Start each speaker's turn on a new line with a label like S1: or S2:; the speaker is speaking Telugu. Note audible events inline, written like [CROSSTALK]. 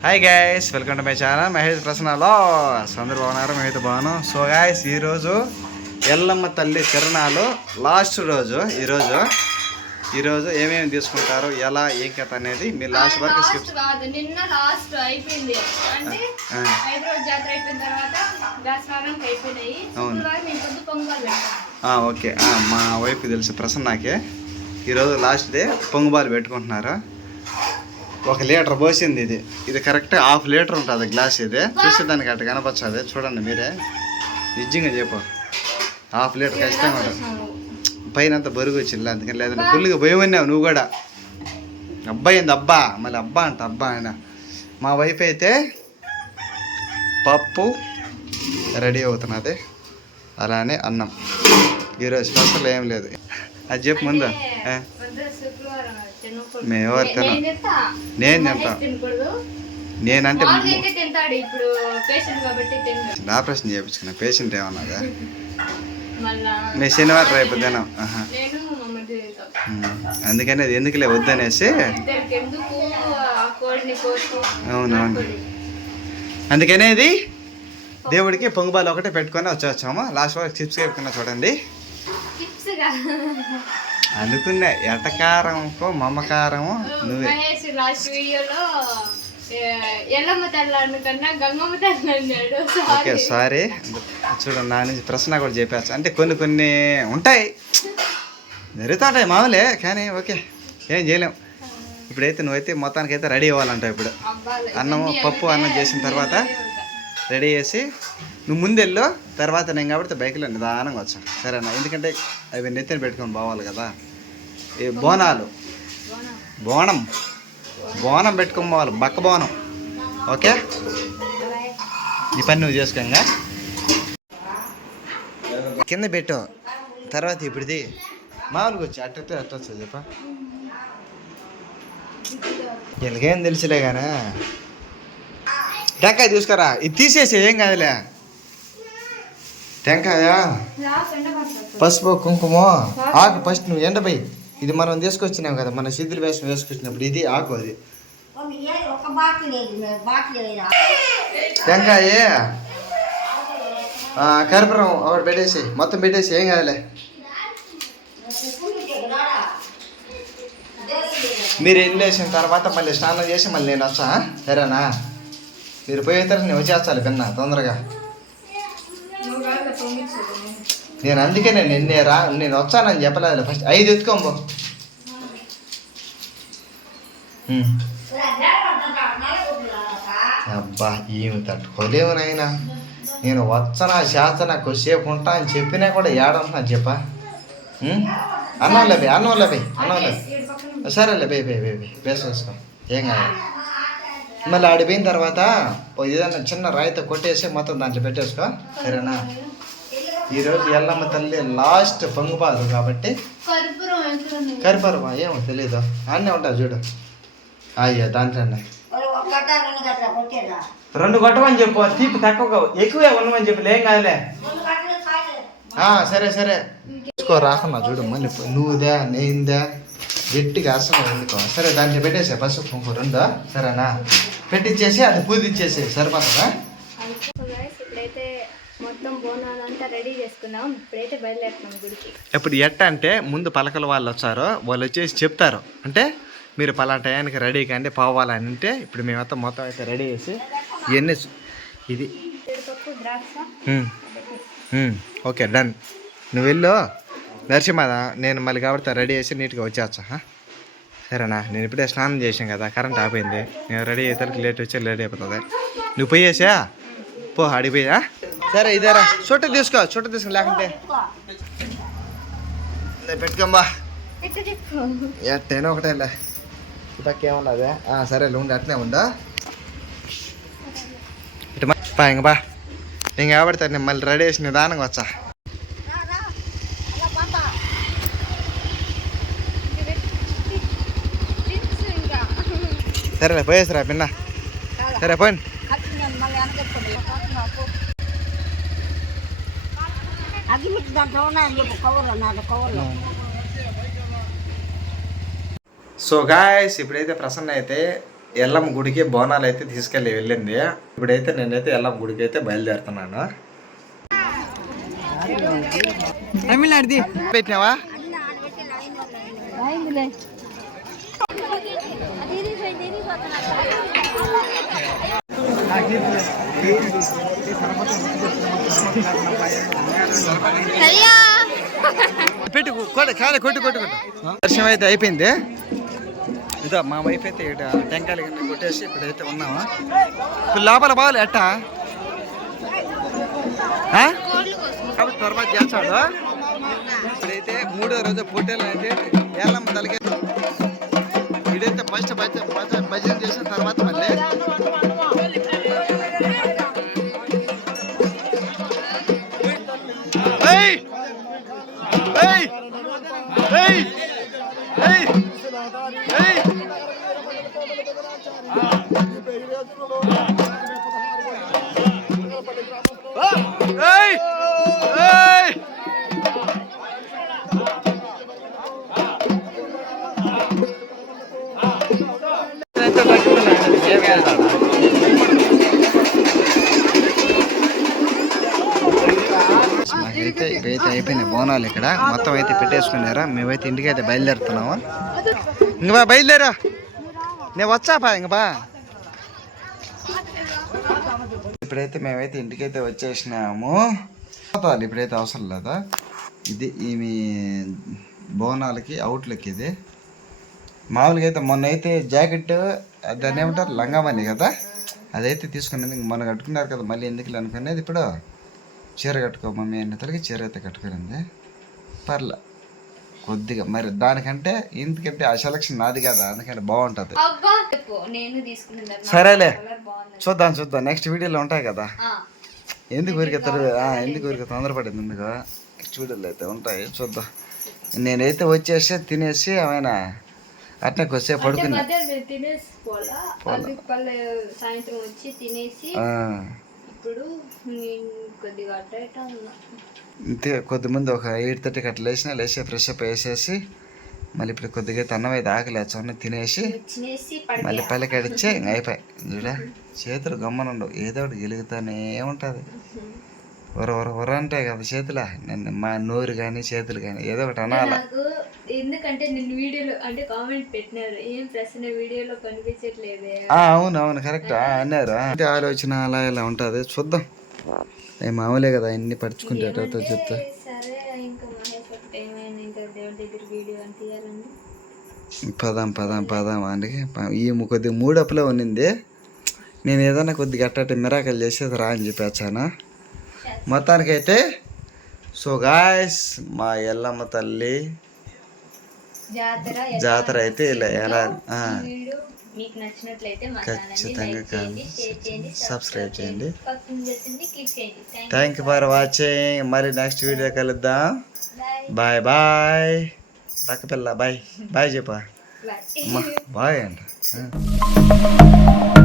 S1: Hi guys welcome to my channel Mahesh ప్రసన్నలో అందరూ బాగున్నారు? మేమైతే బాగున్నాం. సో గాయస్ ఈరోజు ఎల్లమ్మ తల్లి తిరణాలు లాస్ట్ రోజు. ఈరోజు ఈరోజు ఏమేమి తీసుకుంటారు ఎలా ఏం కథ అనేది మీరు లాస్ట్ వరకు స్కిప్
S2: కాదు నిన్న లాస్ట్ అయిపోయింది. అంటే
S1: ఆ.
S2: ఐదు రోజు జాతర అయిపోయిన తర్వాత దసరానికి అయిపోయినాయి.
S1: అవును.
S2: శుక్రవారం మేము పొద్దు పొంగల్ పెట్టాం
S1: ఆ, ఓకే. మా వైఫ్కి తెలుసు ప్రసన్నకే. ఈరోజు లాస్ట్ డే పొంగుబాలు పెట్టుకుంటున్నారు? ఒక లీటర్ పోసింది ఇది. ఇది కరెక్ట్ హాఫ్ లీటర్ ఉంటుంది గ్లాస్ ఇది. చూసేదానికి అట్లా కనపచ్చది చూడండి మీరే. నిజంగా చెప్పు. హాఫ్ లీటర్ ఖచ్చితంగా ఉంటుంది. పైన అంతా బరుగు వచ్చింది అందుకని లేదంటే ఫుల్గా భయం అన్నావు నువ్వు కూడా. అబ్బాయి ఏంది అబ్బా? మళ్ళీ అబ్బా అంట అబ్బా ఆయన. మా వైఫ్ అయితే పప్పు రెడీ అవుతున్నది. అలానే అన్నం. ఈరోజు స్పెషల్ ఏం లేదు. అది చెప్పు ముందు ఆ,
S2: పొద్దు శుక్రవారం తినకూడదు.
S1: మేము ఎవరు తినం.
S2: నేను తింటా
S1: నేనంటే ఆపరేషన్ చేయించుకున్నా పేషెంట్ ఏమన్నదా నేను శనివారం రేపు తినం అందుకని అది ఎందుకులే వద్దనేసి అవునవును అందుకనే ఇది దేవుడికి పొంగుబాలు ఒకటే పెట్టుకొని వచ్చేవచ్చాము లాస్ట్ వరకు చిప్స్ వేపుకున్నా చూడండి. అనుకున్నా ఎటకారంకో మమకారము నువ్వే.
S2: మహేష్ లాస్ట్ వీడియోలో ఏ, ఎల్లమ్మ తెల్లాడిన కన్నా గంగమ్మ తెల్ల అన్నాడు.
S1: Okay
S2: sorry.
S1: చూడండి నా నుంచి ప్రశ్న కూడా చెప్పేచ్చు అంటే కొన్ని కొన్ని ఉంటాయి. జరుగుతుంటాయి మామూలే కానీ ఓకే ఏం చేయలేం. ఇప్పుడైతే నువ్వైతే మొత్తానికి అయితే రెడీ అవ్వాలంటావు ఇప్పుడు. అన్నము పప్పు
S2: అన్నీ
S1: చేసిన తర్వాత.
S2: రెడీ
S1: చేసి నువ్వు ముందెళ్ళు తర్వాత నేను కాబట్టి బైక్లో నిదానంగా వచ్చాను సరేనా? ఎందుకంటే అవి నెత్తిన పెట్టుకొని పోవాలి కదా. ఈ బోనాలు. బోనం. బోనం పెట్టుకొని పోవాలి. బక్క బోనం. ఓకే? ఈ పని నువ్వు చేసుకోంగా. కింద పెట్టు. తర్వాత ఇప్పుడుది మామూలుగా వచ్చి అట్టతే అట్ట వస్తుంది చెప్ప. తెలిసిలే తెలుసులే కానీ. టెంకాయ తీసుకురా. ఇది తీసేసి ఏం కాదులే. టెంకాయ. పసుపు కుంకుమ ఆకు. ఫస్ట్ నువ్వు ఎండపై ఇది మనం తీసుకొచ్చినాం కదా మన సిద్ధులు వేషం వేసుకొచ్చినప్పుడు ఇది ఆకు అది. టెంకాయ ఆ, కర్పూరం ఒకటి పెట్టేసి మొత్తం పెట్టేసి ఏం కాదులే. మీరు వెళ్ళేసిన తర్వాత మళ్ళీ స్నానం చేసి మళ్ళీ నేను వచ్చా సరేనా? మీరు పోయిన తర్వాత నేను వచ్చేస్తాను పిన్న తొందరగా
S2: నువ్వు కాదు పంపించదు నేను.
S1: అందుకే నేను నిన్నే రా నేను వచ్చానని చెప్పలేదు ఫస్ట్ ఐదు ఎత్తుకోంబో అబ్బా ఏమి తట్టుకోలేవు నాయన. నేను వచ్చనా శాతన కొద్దిసేపు ఉంటా అని చెప్పినా కూడా ఏడంటున్నా చెప్పా. అన్నం లేబే అన్నం లేబే అన్నం లేబే
S2: సరే లేబే
S1: సరేలే బే బే బే బే వేసేసుకో ఏం కాదు మళ్ళీ ఆడిపోయిన తర్వాత ఏదైనా చిన్న రాయితో కొట్టేసి మొత్తం దాంట్లో పెట్టేసుకో. సరేనా? ఈరోజు ఎల్లమ్మ తల్లి లాస్ట్ పొంగుపాదు కాబట్టి? కరిపరమా ఏమో తెలీదు? అన్నీ ఉంటాయి చూడు. అయ్యో దాంట్లోనే
S3: రెండు గట్ట కొట్టేదా?
S1: రెండు కొట్టమని చెప్పు తీపి తక్కువగా ఎక్కువే ఉండమని చెప్పి ఏం కాదులే. సరే సరే. తీసుకో రాకున్నా చూడు మళ్ళీ నువ్వుదా నేందా గట్టిగా అసలు ఎందుకో సరే దాంట్లో పెట్టేసే పసుపు కుంకుమ రెండు? సరేనా? పెట్టించేసి అది పూజ ఇచ్చేసి సరిపోతుందా
S2: ఇప్పుడైతే మొత్తం బోనాలంతా రెడీ చేసుకున్నాం. ఇప్పుడైతే బయలుదేరుతున్నాం గుడికి.
S1: ఇప్పుడు ఎట్ట అంటే ముందు పలకల వాళ్ళు వచ్చారు వాళ్ళు వచ్చేసి చెప్తారు. అంటే మీరు పలా టయానికి రెడీ కండి పోవాలని అంటే ఇప్పుడు మేమంతా మొత్తం అయితే రెడీ చేసి ఇవన్నీ ఇది. Okay done. నువ్వు వెళ్ళు. నరసింహ నేను మళ్ళీ కాబట్టి రెడీ చేసి నీట్గా వచ్చేచ్చా హా? సరేనా? నేను ఇప్పుడే స్నానం చేసాను కదా కరెంట్ ఆపోయింది నేను రెడీ అయ్యేసరికి లేట్ వచ్చి లేట్ అయిపోతుంది. నువ్వు పోయేసా? పో అడిగిపోయా సరే ఇదేరా. చుట్ట తీసుకో చుట్ట తీసుకో లేకుంటే. పెట్టుకోమ్మా ఎట్టైనా ఒకటేలే ఇప్పటికి సరే ఉండి అట్నే ఉందా ఇటు బా ఇంక బా. ఇంక కాబడతాను నేను మళ్ళీ రెడీ చేసి నిదానంగా వచ్చా. సరేలే పోయేసిరా పిన్న. సరే పోయి
S3: అగ్గిమిట్టి దాంట్లో ఉన్నాయని చెప్పు కవర్లో నాది కవర్లో
S1: సో గాయస్ ఇప్పుడైతే ప్రసన్న అయితే ఎల్లమ్మ గుడికి బోనాలు అయితే తీసుకెళ్ళి వెళ్ళింది. ఇప్పుడైతే నేనైతే ఎల్లమ్మ గుడికి అయితే బయలుదేరుతున్నాను. తమిళనాడుది. పెట్టినావా?
S2: అయిందిలే.
S1: పెట్టు కొట్టు కాదు కొట్టు కొట్టు కొట్టు. దర్శనం అయితే అయిపోయింది. ఇదో మా వైఫ్ అయితే ఇక్కడ టెంకాయలు గిన్నె కొట్టేసి ఇప్పుడైతే ఉన్నామా ఇప్పుడు లోపల బాగాలి ఎట్టా ఆ? కాబట్టి తర్వాత చేస్తాడు. ఇప్పుడైతే మూడో రోజు పోటీలు అయితే ఏళ్ళమ్మ తలకే ఇదైతే ఫస్ట్ భజన- భజన చేసిన తర్వాత మళ్ళీ ఏయ్! ఏయ్! అయిపోయినాయి బోనాలు ఇక్కడ. మొత్తం అయితే పెట్టేసుకున్నారా? మేమైతే ఇంటికి అయితే బయలుదేరుతున్నాము. ఇంక బా బయలుదేరా. నేను వచ్చాపా ఇంక బా. ఇప్పుడైతే మేమైతే ఇంటికైతే వచ్చేసినాము. పోతాలి ఇప్పుడైతే అవసరం లేదా? ఇది ఈమె బోనాలకి అవుట్లుక్ ఇది. మామూలుగా అయితే మొన్న అయితే జాకెట్ దాన్ని ఏమంటారు? లంగామని కదా? అదైతే తీసుకున్నది మొన్న కట్టుకున్నారు కదా మళ్ళీ ఎందుకు అనుకునేది ఇప్పుడు? చీర కట్టుకో మమ్మీ అన్న తలకి చీర అయితే కట్టుకునింది పర్లే. కొద్దిగా మరి దానికంటే ఇంతకంటే ఆ సెలక్షన్ నాది కదా అందుకని బాగుంటుంది. సరేలే. చూద్దాం చూద్దాం. నెక్స్ట్ వీడియోలో ఉంటాయి కదా. ఎందుకు ఊరికే ఎందుకు ఊరికే తొందరపడింది ఎందుకు? నెక్స్ట్ వీడియోలో అయితే ఉంటాయి. చూద్దాం. నేనైతే వచ్చేసి తినేసి ఆమెన అట్నే కొద్దిసేపు పడుకున్నా.
S2: సాయంత్రం వచ్చి తినేసి ఇప్పుడు కొద్దిగా అట్ట ఉన్నా.
S1: ఇంతే కొద్దిమంది ఒక ఎయిట్ థర్టీకి అట్లా లేచిన లేచి ఫ్రెష్ అప్ వేసేసి మళ్ళీ ఇప్పుడు కొద్దిగా అయితే అన్నం అయితే ఆకలేచ్చు అన్న తినేసి మళ్ళీ పల్లెకాడిచ్చే అయిపోయి. చూడా చేతులు గమ్మనుండవు ఏదో ఒకటి గెలుగుతానే ఉంటుంది. వర వర వర అంటాయి కదా చేతుల? నన్ను మా నోరు కానీ చేతులు కానీ ఏదో ఒకటి అనాల?
S2: ఎందుకంటే నేను వీడియోలో అంటే కామెంట్ పెట్టినారు. ఏం ప్రశ్న వీడియోలో కనిపించట్లేదే?
S1: అవును అవును కరెక్ట్ అన్నారు. అంటే ఆలోచన అలా ఇలా ఉంటుంది. చూద్దాం. ఏ మామూలే కదా అన్ని పరుచుకుంటేటో చెప్తా. పదాం పదాం పదాం అందుకే ఈ కొద్దిగా మూడప్పులో ఉన్నింది. నేను ఏదైనా కొద్దిగా అట్టటి మిరాకలు చేసేది రా అని చెప్పేచ్చాను మొత్తానికైతే సో గాయస్ మా ఎల్లమ్మ తల్లి
S2: జాతర
S1: అయితే ఇలా ఎలా ఖచ్చితంగా సబ్స్క్రైబ్ చేయండి.
S2: థ్యాంక్
S1: యూ ఫర్ వాచింగ్ మరి నెక్స్ట్ వీడియో కలుద్దాం.
S2: బాయ్
S1: బాయ్ పక్క పిల్ల బాయ్ బాయ్ చెప్పా.
S2: బాయ్
S1: అంట. [LAUGHS]